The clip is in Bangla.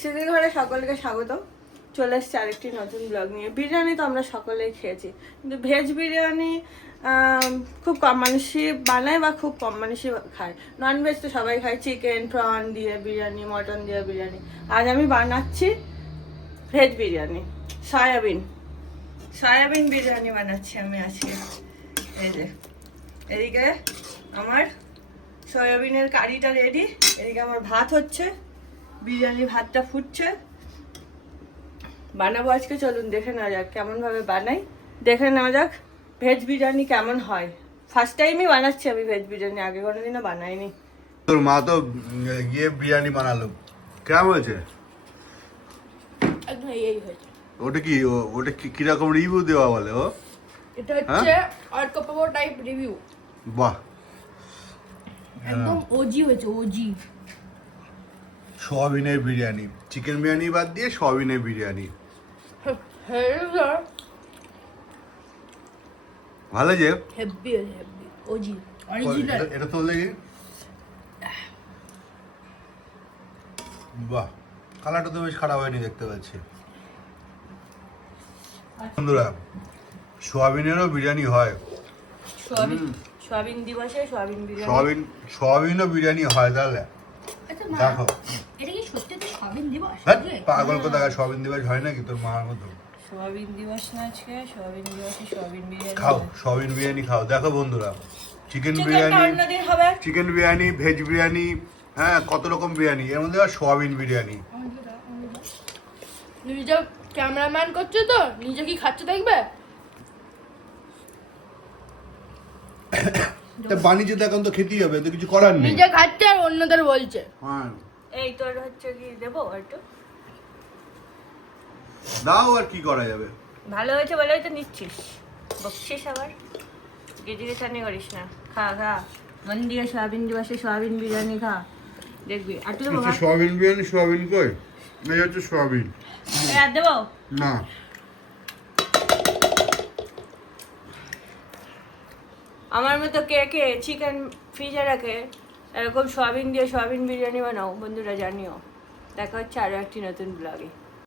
সিঁদুর ঘরে সকলকে স্বাগত। চলে এসছে আরেকটি নতুন ব্লগ নিয়ে। বিরিয়ানি তো আমরা সকলেই খেয়েছি, কিন্তু ভেজ বিরিয়ানি খুব কম মানুষই বানায় বা খুব কম মানুষই খায়। ননভেজ তো সবাই খায়, চিকেন প্রন দিয়ে বিরিয়ানি, মটন দিয়ে বিরিয়ানি। আজ আমি বানাচ্ছি ভেজ বিরিয়ানি, সয়াবিন বিরিয়ানি বানাচ্ছি আমি আজকে। এই যে এদিকে আমার সয়াবিনের কারিটা রেডি, এদিকে আমার ভাত হচ্ছে, বিরিয়ানি ভাতটা ফুটছে। বানাবো আজকে, চলুন দেখে নেওয়া যাক কেমন ভাবে বানাই। দেখে নেওয়া যাক ভেজ বিরিয়ানি কেমন হয়। ফার্স্ট টাইমই বানাচ্ছি আমি ভেজ বিরিয়ানি, আগে কোনোদিনও বানাইনি। তোর মা তো গিয়ে বিরিয়ানি বানালো, কেমন হয়েছে? একদম এই হয়েছে। ওটা কিরকম রিভিউ দেওয়া বলে ও? এটা হচ্ছে অর্ক পাবো টাইপ রিভিউ। বাহ, একদম ওজি হয়েছে, ওজি। সোয়াবিনের বিরিয়ানি, চিকেন বিরিয়ানি বাদ দিয়ে সোয়াবিনের বিরিয়ানি ভালো যে হেভি হেভি ওজি অরিজিনাল। এটা তো লেগে বাহ, কালারটা তো বেশ খারাপ হয়নি দেখতে পাচ্ছি। বন্ধুরা, সোয়াবিনেরও বিরিয়ানি হয়, সোয়াবিন দিবসে সোয়াবিন বিরিয়ানি, সোয়াবিনও বিরিয়ানি হয়। তাহলে দেখো, এটা কি সত্যি তো সোয়াবিন দিবস? পাগল কোথাকার সোয়াবিন দিবস হয় নাকি তোর মার মতো? সোয়াবিন দিবস না আজকে, সোয়াবিন দিবসে সোয়াবিন বিরিয়ানি খাও, সোয়াবিন বিরিয়ানি খাও। দেখো বন্ধুরা, চিকেন বিরিয়ানি, ভেজ বিরিয়ানি, হ্যাঁ কত রকম বিরিয়ানি, এর মধ্যে আর সোয়াবিন বিরিয়ানি। নিজে ক্যামেরাম্যান করছে তো, নিজে কি খাচ্ছে দেখবে? বাণিজ্য এখন তো খেতেই হবে, তো কিছু করার নেই। নিজে খাচ্ছে আর অন্যদের বলছে। হ্যাঁ এই তোর হচ্ছে কি দেবো একটু, দাও, আর কি করা যাবে। ভালো হয়েছে বলেই তো নিচ্ছিস, বকছিস আবার, গিজগিজানি করিস না। খা খা, মন দিয়ে সোয়াবিন দিবসে সোয়াবিন বিরিয়ানি খা, দেখবি। আর তুই দেবো? সোয়াবিন বিরিয়ানি, সোয়াবিন কই? এই হচ্ছে সোয়াবিন। আর দেবো না, আমার মতো কে কে চিকেন ফ্রিজে রাখে এরকম সোয়াবিন দিয়ে সোয়াবিন বিরিয়ানি বানাও বন্ধুরা, জানিও। দেখা হচ্ছে আরো একটি নতুন ব্লগে।